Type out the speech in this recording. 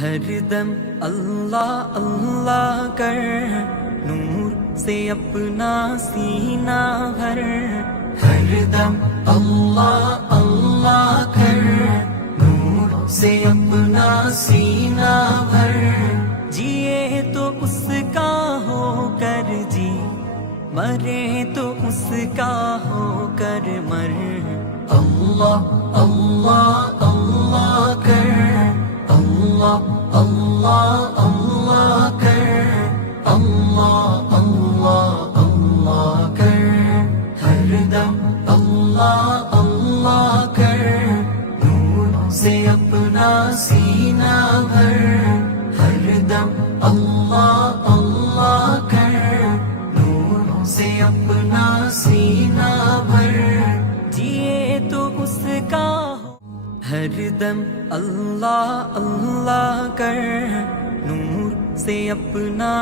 ہر دم اللہ اللہ کر، نور سے اپنا سینہ بھر، ہر دم اللہ اللہ کر، نور سے اپنا سینہ بھر، جیے تو اس کا ہو کر جی، مرے تو اس کا ہو کر مر، اللہ اللہ اللہ کر، اللہ اللہ اللہ کر، اللہ اللہ اللہ کر، ہر دم اللہ اللہ کر، نور سے اپنا سینہ بھر، ہر دم اللہ اللہ کر، نور سے اپنا سینہ بھر، جیے تو اس کا ہو، ہر دم اللہ اللہ کر، نور سے اپنا